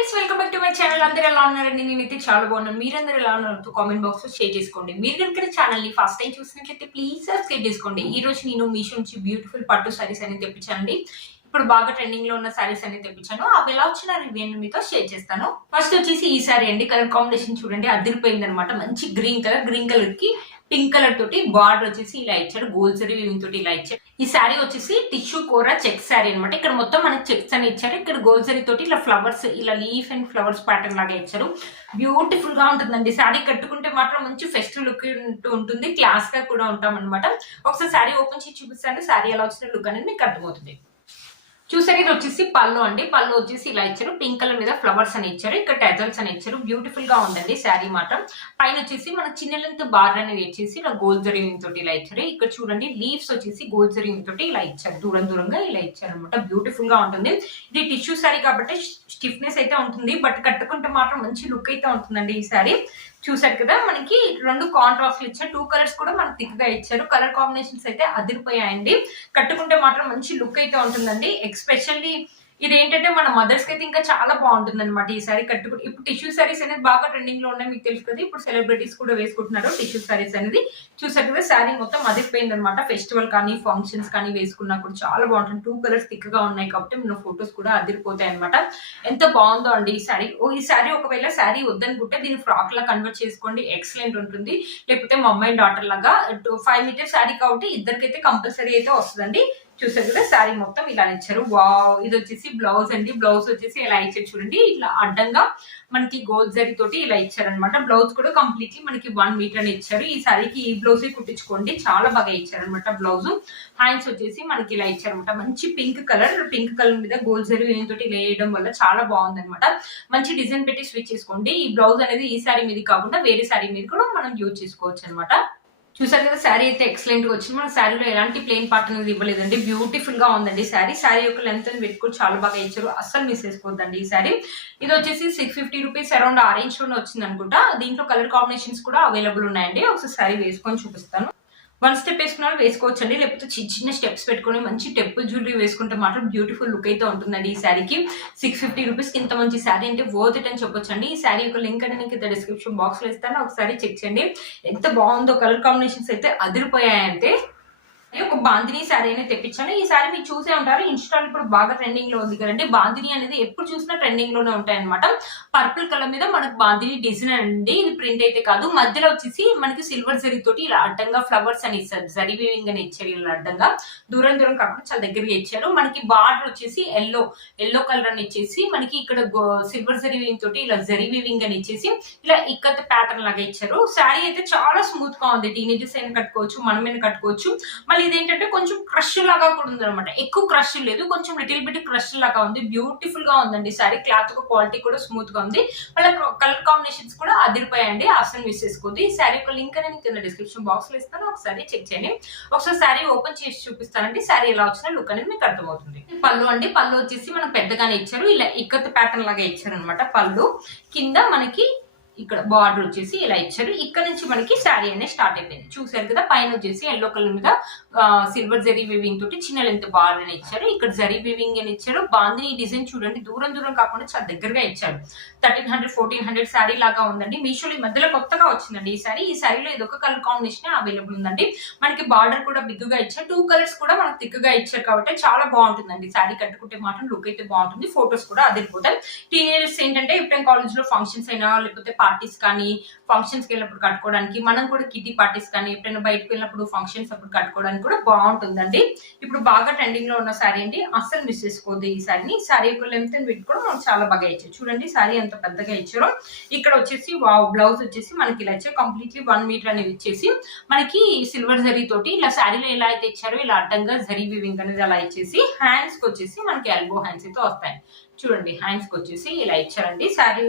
Friends, welcome back to my channel. అందరూ ఎలా ఉన్నారండి? నేనైతే చాలా బాగున్నాను. మీరందరూ ఎలా ఉన్నారు? కామెంట్ బాక్స్ లో షేర్ చేసుకోండి. మీరు కనుక ఛానల్ ని ఫస్ట్ టైం చూసినట్లయితే ప్లీజ్ సబ్స్క్రైబ్ చేసుకోండి. ఈ రోజు నేను మీషో నుంచి బ్యూటిఫుల్ పట్టు సారీస్ అనేది తెప్పించానండి. ఇప్పుడు బాగా ట్రెండింగ్ లో ఉన్న సారీస్ అనేది తెప్పించాను. అవి ఎలా వచ్చిన రివ్యూ మీతో షేర్ చేస్తాను. ఫస్ట్ వచ్చేసి ఈ సారీ అండి. కలర్ కాంబినేషన్ చూడండి, అదిరిపోయింది అనమాట. మంచి గ్రీన్ కలర్ కి పింక్ కలర్ తోటి బార్డర్ వచ్చేసి ఇలా ఇచ్చాడు. గోల్డ్ జరీ వీవింగ్ తోటి ఇలా ఇచ్చాడు. ఈ శారీ వచ్చేసి టిష్యూ కోరా చెక్ శారీ అనమాట. ఇక్కడ మొత్తం మనకి చెక్స్ అని ఇచ్చారు. ఇక్కడ గోల్డ్ జరీ తోటి ఇలా ఫ్లవర్స్, ఇలా లీఫ్ అండ్ ఫ్లవర్స్ ప్యాటర్న్ లాగా ఇచ్చారు. బ్యూటిఫుల్ గా ఉంటుందండి. శారీ కట్టుకుంటే మాత్రం మంచి ఫెస్టివ్ లుక్ ఉంటుంది. క్లాస్ గా కూడా ఉంటాం అనమాట. ఒకసారి శారీ ఓపెన్ చేసి చూపిస్తాను. శారీ ఎలా వచ్చిన లుక్ అనేది మీకు అర్థమవుతుంది. చూసారు, ఇది వచ్చేసి పళ్ళు అండి. పళ్ళు వచ్చేసి ఇలా ఇచ్చారు. పింక్ కలర్ మీద ఫ్లవర్స్ అని ఇచ్చారు. ఇక్కడ టెజల్స్ అని ఇచ్చారు. బ్యూటిఫుల్ గా ఉందండి శారీ మాత్రం. పైన వచ్చేసి మన చిన్న లెంత్ బార్డర్ అనేది వచ్చేసి ఇలా గోల్డ్ జరీవింగ్ తోటి ఇలా ఇచ్చారు. ఇక్కడ చూడండి, లీవ్స్ వచ్చేసి గోల్డ్ జరీవింగ్ తోటి ఇలా ఇచ్చారు. దూరంగా ఇలా ఇచ్చారు అనమాట. బ్యూటిఫుల్ గా ఉంటుంది. ఇది టిష్యూ శారీ కాబట్టి స్టిఫ్నెస్ అయితే ఉంటుంది, బట్ కట్టుకుంటే మాత్రం మంచి లుక్ అయితే ఉంటుందండి ఈ శారీ. చూసారు కదా, మనకి రెండు కాంట్రాస్ట్ ఇచ్చారు. 2 కలర్స్ కూడా మనకి థిక్ గా ఇచ్చారు. కలర్ కాంబినేషన్స్ అయితే అదిరిపోయాయండి. కట్టుకుంటే మాత్రం మంచి లుక్ అయితే ఉంటుందండి. ఎస్పెషల్లీ ఇది ఏంటంటే మన మదర్స్ కి అయితే ఇంకా చాలా బాగుంటుంది అనమాట ఈ సారీ కట్టుకుంటే. ఇప్పుడు టిష్యూ సారీస్ అనేది బాగా ట్రెండింగ్ లో ఉన్నాయి, మీకు తెలుసు కదా. ఇప్పుడు సెలబ్రిటీస్ కూడా వేసుకుంటున్నారు టిష్యూ సారీస్ అనేది. చూసారు కదా, శారీ మొత్తం అదిరిపోయింది అనమాట. ఫెస్టివల్ కానీ ఫంక్షన్స్ కానీ వేసుకున్నా కూడా చాలా బాగుంటుంది. 2 కలర్స్ థిక్ గా ఉన్నాయి కాబట్టి మన ఫొటోస్ కూడా అదిరిపోతాయి అనమాట. ఎంత బాగుందో అండి ఈ శారీ. ఈ శారీ ఒకవేళ శారీ వద్దనుకుంటే దీన్ని ఫ్రాక్ లా కన్వర్ట్ చేసుకోండి, ఎక్సలెంట్ ఉంటుంది. లేకపోతే మా అమ్మాయి డాటర్ లాగా 5 మీటర్ శారీ కాబట్టి ఇద్దరికైతే కంపల్సరీ అయితే వస్తుందండి. చూసారు కదా, శారీ మొత్తం ఇలా ఇచ్చారు. వావ్, ఇది వచ్చేసి బ్లౌజ్ అండి. బ్లౌజ్ వచ్చేసి ఇలా ఇచ్చారు చూడండి. ఇట్లా అడ్డంగా మనకి గోల్డ్ జరీ తోటి ఇలా ఇచ్చారనమాట. బ్లౌజ్ కూడా కంప్లీట్లీ మనకి 1 మీటర్ అని ఇచ్చారు. ఈ శారీకి ఈ బ్లౌజ్ కుట్టించుకోండి, చాలా బాగా ఇచ్చారనమాట బ్లౌజ్. హ్యాండ్స్ వచ్చేసి మనకి ఇలా ఇచ్చారనమాట. మంచి పింక్ కలర్ మీద గోల్డ్ జరీ తోటి ఇలా వేయడం వల్ల చాలా బాగుంది అనమాట. మంచి డిజైన్ పెట్టి స్విచ్ చేసుకోండి. ఈ బ్లౌజ్ అనేది ఈ శారీ మీద కాకుండా వేరే శారీ మీద కూడా మనం యూజ్ చేసుకోవచ్చు అనమాట. చూసారు కదా, శారీ అయితే ఎక్సలెంట్ గా వచ్చింది. మన శారీలో ఎలాంటి ప్లెయిన్ పార్ట్ అనేది ఇవ్వలేదండి. బ్యూటిఫుల్ గా ఉందండి శారీ. శారీ యొక్క లెంత్ అని పెట్టుకుని చాలా బాగా ఇచ్చారు. అస్సలు మిస్ చేసుకోవద్దండి ఈ శారీ. ఇది వచ్చేసి 650 రూపీస్ అరౌండ్ ఆ రేంజ్ లోనే వచ్చింది అనుకుంటా. దీంట్లో కలర్ కాంబినేషన్స్ కూడా అవైలబుల్ ఉన్నాయండి. ఒకసారి శారీ వేసుకొని చూపిస్తాను. 1 స్టెప్ వేసుకున్న వేసుకోవచ్చు అండి, లేకపోతే చిన్న స్టెప్స్ పెట్టుకుని మంచి టెంపుల్ జ్యువెలరీ వేసుకుంటే మాత్రం బ్యూటిఫుల్ లుక్ అయితే ఉంటుందండి ఈ శారీకి. 650 రూపీస్ ఇంత మంచి శారీ అంటే వర్త్ ఇట్ అని చెప్పొచ్చు అండి. ఈ శారీ యొక్క లింక్ అనేది నేను డిస్క్రిప్షన్ బాక్స్ లో ఇస్తాను, ఒకసారి చెక్ చేయండి. ఎంత బాగుందో, కలర్ కాంబినేషన్స్ అయితే అదిరిపోయాయంటే. ఒక బాందిని శారీ అనేది తెప్పించాను. ఈ శారీ మీరు చూసే ఉంటారు, ఇన్స్టాల్ ఇప్పుడు బాగా ట్రెండింగ్ లో ఉంది కదండి. బాందిని అనేది ఎప్పుడు చూసినా ట్రెండింగ్ లోనే ఉంటాయి అనమాట. పర్పుల్ కలర్ మీద మనకు బాందిని డిజైన్ అండి. ఇది ప్రింట్ అయితే కాదు. మధ్యలో వచ్చేసి మనకి సిల్వర్ జరీ తోటి ఇలా అడ్డంగా ఫ్లవర్స్ అని ఇస్తారు. జరీ వీవింగ్ అని ఇచ్చారు ఇలా అడ్డంగా. దూరం కాకుండా చాలా దగ్గరగా ఇచ్చారు. మనకి బార్డర్ వచ్చేసి ఎల్లో కలర్ అని ఇచ్చేసి మనకి ఇక్కడ సిల్వర్ జరీ వీవింగ్ తోటి ఇలా జరీ వీవింగ్ అని ఇచ్చేసి ఇలా ఇక్కత్ ప్యాటర్న్ లాగా ఇచ్చారు. శారీ అయితే చాలా స్మూత్ గా ఉంది. టీనేజర్స్ అయినా కట్టుకోవచ్చు, మనమైనా కట్టుకోవచ్చు. ఇదేంటంటే కొంచెం క్రష్ లాగా కూడా ఉంది అనమాట. ఎక్కువ క్రష్ లేదు, కొంచెం లిటిల్ బిట్ క్రష్ లాగా ఉంది. బ్యూటిఫుల్ గా ఉందండి శారీ. క్లాత్ క్వాలిటీ కూడా స్మూత్ గా ఉంది. మళ్ళీ కలర్ కాంబినేషన్స్ కూడా అదిరిపోయాయండి. అసలు మిస్ చేసుకోవద్దు. ఈ శారీ యొక్క లింక్ అనేది కింద డిస్క్రిప్షన్ బాక్స్ లో ఇస్తాను, ఒకసారి చెక్ చేయండి. ఒకసారి శారీ ఓపెన్ చేసి చూపిస్తానండి. శారీ ఎలా వచ్చిన లుక్ అనేది మీకు అర్థమవుతుంది. పళ్ళు అండి. పళ్ళు వచ్చేసి మనకు పెద్దగానే ఇచ్చారు. ఇలా ఇక్కత్ ప్యాటర్న్ లాగా ఇచ్చారు అనమాట. పళ్ళు కింద మనకి ఇక్కడ బార్డర్ వచ్చేసి ఇలా ఇచ్చారు. ఇక్కడ నుంచి మనకి శారీ అనేది స్టార్ట్ అయిపోయింది. చూసారు కదా, పైన వచ్చేసి ఎల్లో కలర్ మీద సిల్వర్ జరీ వీవింగ్ తోటి చిన్న లెంత్ బార్డర్ అని ఇచ్చారు. ఇక్కడ జరీ వీవింగ్ అని ఇచ్చారు. బాందిని డిజైన్ చూడండి, దూరం కాకుండా చాలా దగ్గరగా ఇచ్చారు. 1300-1400 శారీ లాగా ఉందండి. మీషోలో ఈ మధ్యలో కొత్తగా వచ్చిందండి ఈ శారీ. ఈ శారీలో ఇది ఒక కలర్ కాంబినేషన్ అవైలబుల్ ఉందండి. మనకి బార్డర్ కూడా బిగ్ గా ఇచ్చారు. 2 కలర్స్ కూడా మనకు థిక్ గా ఇచ్చారు కాబట్టి చాలా బాగుంటుందండి. శారీ కట్టుకుంటే మాత్రం లుక్ అయితే బాగుంటుంది. ఫొటోస్ కూడా అదిరిపోతాయి. టీనేజర్స్ ఏంటంటే ఎప్పుడైనా కాలేజ్ లో ఫంక్షన్స్ అయినా, లేకపోతే పార్టీస్ కానీ, ఫంక్షన్స్ కి వెళ్ళినప్పుడు కట్టుకోవడానికి, మనం కూడా కిటీ పార్టీస్ కానీ ఎప్పుడైనా బయటకు వెళ్ళినప్పుడు ఫంక్షన్స్ అప్పుడు కట్టుకోవడానికి కూడా బాగుంటుందండి. ఇప్పుడు బాగా ట్రెండింగ్ లో ఉన్న శారీ అండి, అస్సలు మిస్ చేసుకోవద్దు ఈ శారీని. శారీ యొక్క లెంత్ అండ్ విడ్త్ కూడా మనకు చాలా బాగా ఇచ్చారు. చూడండి శారీ ఎంత పెద్దగా ఇచ్చారో. ఇక్కడ వచ్చేసి బ్లౌజ్ వచ్చేసి మనకి ఇలా ఇచ్చారు. కంప్లీట్లీ 1 మీటర్ అనేది ఇచ్చేసి మనకి సిల్వర్ జరీ తోటి ఇలా శారీలో ఎలా అయితే ఇచ్చారో ఇలా అడ్డంగా జరీ వీవింగ్ అనేది అలా ఇచ్చేసి హ్యాండ్స్ కి వచ్చేసి మనకి ఎల్బో హ్యాండ్స్ అయితే వస్తాయి. చూడండి, హ్యాండ్స్ కి వచ్చేసి ఇలా ఇచ్చారండి. శారీ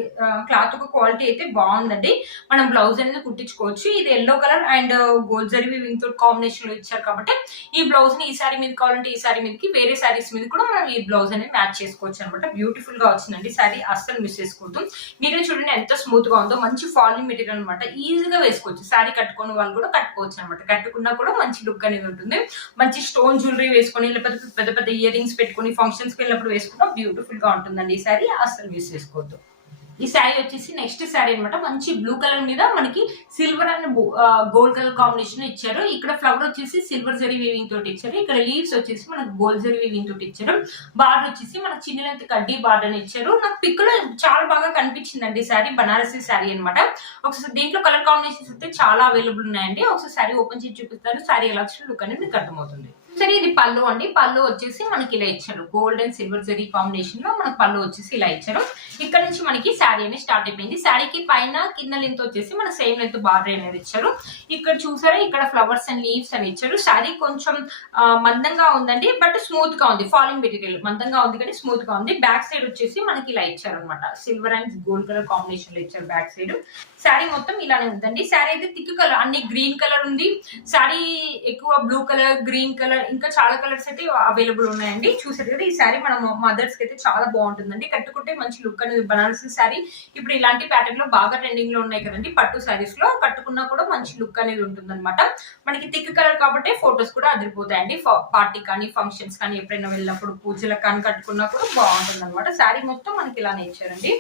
క్లాత్ క్వాలిటీ అయితే బాగుందండి. మనం బ్లౌజ్ అనేది కుట్టించుకోవచ్చు. ఇది yellow colour and gold zari weaving తో కాంబినేషన్ లో ఇచ్చారు కాబట్టి ఈ బ్లౌజ్ ని ఈ శారీ మీద కావాలంటే ఈ శారీ మీదకి, వేరే శారీస్ మీద కూడా మనం ఈ బ్లౌజ్ అనేది మ్యాచ్ చేసుకోవచ్చు అనమాట. బ్యూటిఫుల్ గా వచ్చిందండి శారీ, అస్సలు మిస్ చేసుకోవద్దు. మీరే చూడండి ఎంత స్మూత్ గా ఉందో. మంచి ఫాలింగ్ మెటీరియల్ అనమాట. ఈజీగా వేసుకోవచ్చు. శారీ కట్టుకునే వాళ్ళు కూడా కట్టుకోవచ్చు అనమాట. కట్టుకున్నా కూడా మంచి లుక్ అనేది ఉంటుంది. మంచి స్టోన్ జ్యువెలరీ వేసుకొని, లేకపోతే పెద్ద ఇయర్ రింగ్స్ పెట్టుకుని ఫంక్షన్స్ కి వెళ్ళినప్పుడు వేసుకున్నా బ్యూటిఫుల్ గా ఉంటుంది. బాగుంటుందండి ఈ శారీ, అస్సలు మిస్ చేసుకోవద్దు. ఈ శారీ వచ్చేసి నెక్స్ట్ శారీ అనమాట. మంచి బ్లూ కలర్ మీద మనకి silver and gold colour combination ఇచ్చారు. ఇక్కడ ఫ్లవర్ వచ్చేసి సిల్వర్ జరీ వీవింగ్ తోటి ఇచ్చారు. ఇక్కడ లీవ్స్ వచ్చేసి మనకు గోల్డ్ జరీ వీవింగ్ తోటి ఇచ్చారు. బార్డర్ వచ్చేసి మనకు చిన్న లెంత్ కడ్డీ బార్డర్ అని ఇచ్చారు. నాకు పిక్ లో చాలా బాగా కనిపించిందండి శారీ, బనారసి శారీ అనమాట. ఒకసారి దీంట్లో కలర్ కాంబినేషన్స్ అయితే చాలా అవైలబుల్ ఉన్నాయండి. ఒకసారి శారీ ఓపెన్ చేసి చూపిస్తాను. శారీ ఎలా వచ్చిన లుక్ అనేది మీకు అర్థమవుతుంది. సరే, ఇది పళ్ళు అండి. పళ్ళు వచ్చేసి మనకి ఇలా ఇచ్చారు, gold and silver zari combination లో మనకి పళ్ళు వచ్చేసి ఇలా ఇచ్చారు. ఇక్కడ నుంచి మనకి శారీ అనేది స్టార్ట్ అయిపోయింది. శారీకి పైన కింద లెంత్ వచ్చేసి మన సేమ్ లెంత్ బార్డర్ అనేది ఇచ్చారు. ఇక్కడ చూసారా, ఇక్కడ ఫ్లవర్స్ అండ్ లీవ్స్ అని ఇచ్చారు. శారీ కొంచెం మందంగా ఉందండి, బట్ స్మూత్ గా ఉంది. ఫాలింగ్ మెటీరియల్ మందంగా ఉంది కానీ స్మూత్ గా ఉంది. బ్యాక్ సైడ్ వచ్చేసి మనకి ఇలా ఇచ్చారు అనమాట, silver and gold colour combination లో ఇచ్చారు బ్యాక్ సైడ్. శారీ మొత్తం ఇలానే ఉందండి. శారీ అయితే థిక్ కలర్, అన్ని గ్రీన్ కలర్ ఉంది. శారీ ఎక్కువ బ్లూ కలర్, గ్రీన్ కలర్, ఇంకా చాలా కలర్స్ అయితే అవైలబుల్ ఉన్నాయండి. చూసారు కదా, ఈ శారీ మన మదర్స్ కి అయితే చాలా బాగుంటుందండి. కట్టుకుంటే మంచి లుక్ అనేది. బనారసి శారీ ఇప్పుడు ఇలాంటి ప్యాటర్న్ లో బాగా ట్రెండింగ్ లో ఉన్నాయి కదండి, పట్టు శారీస్ లో కట్టుకున్నా కూడా మంచి లుక్ అనేది ఉంటుంది అనమాట. మనకి థిక్ కలర్ కాబట్టి ఫొటోస్ కూడా అదిరిపోతాయండి. పార్టీ కానీ ఫంక్షన్స్ కానీ ఎప్పుడైనా వెళ్ళినప్పుడు పూజలకు కానీ కట్టుకున్నా కూడా బాగుంటుంది అనమాట. శారీ మొత్తం మనకి ఇలానే ఇచ్చారండి.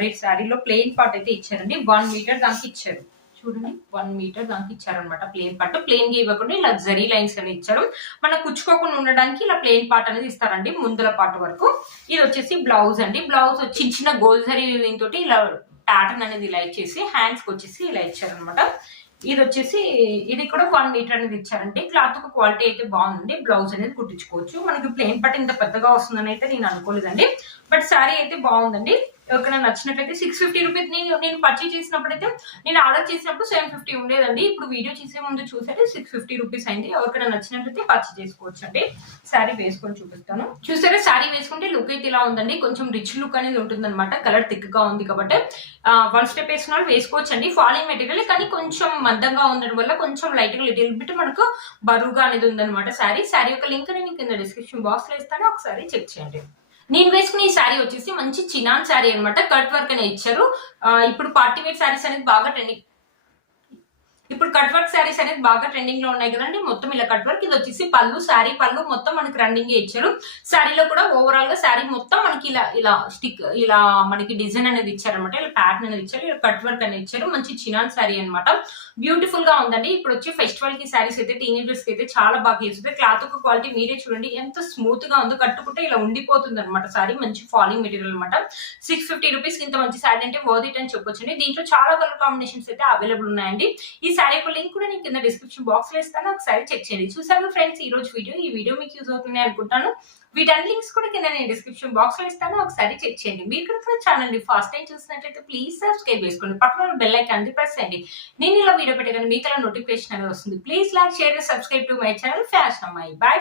రెడ్ శారీలో ప్లెయిన్ పార్ట్ అయితే ఇచ్చారండి. 1 మీటర్ దానికి ఇచ్చారు. చూడండి, 1 మీటర్ దానికి ఇచ్చారనమాట. ప్లెయిన్ పార్ట్ ప్లెయిన్ గా ఇవ్వకుండా ఇలా జరీ లైన్స్ అని ఇచ్చారు. మనం కుచ్చుకోకుండా ఉండడానికి ఇలా ప్లెయిన్ పార్ట్ అనేది ఇస్తారండి ముందుల పార్ట్ వరకు. ఇది వచ్చేసి బ్లౌజ్ అండి. బ్లౌజ్ వచ్చి చిన్న గోల్డ్ జరీ వీవింగ్ తోటి ఇలా ప్యాటర్న్ అనేది ఇలా ఇచ్చేసి హ్యాండ్స్ కి వచ్చేసి ఇలా ఇచ్చారనమాట. ఇది వచ్చేసి ఇది కూడా 1 మీటర్ అనేది ఇచ్చారండి. క్లాత్ క్వాలిటీ అయితే బాగుంది. బ్లౌజ్ అనేది కుట్టించుకోవచ్చు. మనకి ప్లెయిన్ పార్ట్ ఇంత పెద్దగా వస్తుందని అయితే నేను అనుకోలేదండి, బట్ శారీ అయితే బాగుందండి. ఎవరికైనా నచ్చినట్లయితే 650 రూపీస్. నేను పర్చేజ్ చేసినప్పుడైతే, నేను ఆర్డర్ చేసినప్పుడు 750 ఉండేదండి. ఇప్పుడు వీడియో చేసే ముందు చూసారు 650 రూపీస్ అయింది. ఎవరికైనా నచ్చినట్లయితే పర్చేజ్ చేసుకోవచ్చు అండి. శారీ వేసుకొని చూపిస్తాను. చూసారా, శారీ వేసుకుంటే లుక్ అయితే ఇలా ఉందండి. కొంచెం రిచ్ లుక్ అనేది ఉంటుంది అనమాట. కలర్ థిక్ గా ఉంది కాబట్టి 1 స్టెప్ వేసుకున్న వాళ్ళు వేసుకోవచ్చు అండి. ఫాలింగ్ మెటీరియల్ కానీ కొంచెం మందంగా ఉండడం వల్ల కొంచెం లైట్ గా లిటిల్ బిట్ మనకు బరువుగా అనేది ఉందన్నమాట. శారీ యొక్క లింక్ నేను కింద డిస్క్రిప్షన్ బాక్స్ లో ఇస్తాను, ఒకసారి చెక్ చేయండి. నేను వేసుకున్న ఈ శారీ వచ్చేసి మంచి చినాన్ శారీ అనమాట. కట్ వర్క్ అనే ఇచ్చారు. ఇప్పుడు పార్టీ వేర్ శారీస్ అనేది బాగా ట్రెండింగ్. ఇప్పుడు కట్ వర్క్ శారీస్ అనేది బాగా ట్రెండింగ్ లో ఉన్నాయి కదండి. మొత్తం ఇలా కట్ వర్క్. ఇది వచ్చేసి పళ్ళు, శారీ పళ్ళు మొత్తం మనకి రన్నింగ్ ఇచ్చారు. శారీలో కూడా ఓవరాల్ గా శారీ మొత్తం మనకి ఇలా ఇలా స్టిక్ ఇలా మనకి డిజైన్ అనేది ఇచ్చారనమాట. ఇలా ప్యాటర్న్ అనేది ఇచ్చారు. ఇలా కట్ వర్క్ అనేది ఇచ్చారు. మంచి చినాన్ శారీ అనమాట. బ్యూటిఫుల్ గా ఉందండి. ఇప్పుడు వచ్చి ఫెస్టివల్ కి శారీస్ అయితే టీనేజర్స్ కి అయితే చాలా బాగా యూజ్ అవుతుంది. క్లాత్ యొక్క క్వాలిటీ మీరే చూడండి ఎంత స్మూత్ గా ఉందో. కట్టుకుంటే ఇలా ఉండిపోతుంది అనమాట. శారీ మంచి ఫాలింగ్ మెటీరియల్ అనమాట. 650 రూపీస్ ఇంత మంచి శారీ అంటే వర్త్ ఇట్ అని చెప్పొచ్చండి. దీంట్లో చాలా కలర్ కాంబినేషన్స్ అయితే అవైలబుల్ ఉన్నాయండి. ఈ శారీ యొక్క లింక్ కూడా నేను కింద డిస్క్రిప్షన్ బాక్స్ లో ఇస్తాను, ఒకసారి చెక్ చేయండి. చూసారు ఫ్రెండ్స్, ఈ రోజు ఈ వీడియో మీకు యూజ్ అవుతుంది అనుకుంటాను. వీటన్ని లింక్స్ కూడా కింద నేను డిస్క్రిప్షన్ బాక్స్ లో ఇస్తాను, ఒకసారి చెక్ చేయండి. మీరు కనుక ఛానల్ ని ఫస్ట్ టైం చూసినట్లయితే ప్లీజ్ సబ్స్క్రైబ్ చేసుకోండి. పక్కన బెల్ ఐకాన్ ప్రెస్ చేయండి. నేను ఇలా వీడియో పెట్టగానే మీకు అలా నోటిఫికేషన్ అనేది వస్తుంది. Please like, share, subscribe to my channel fashion అమ్మాయి. బై.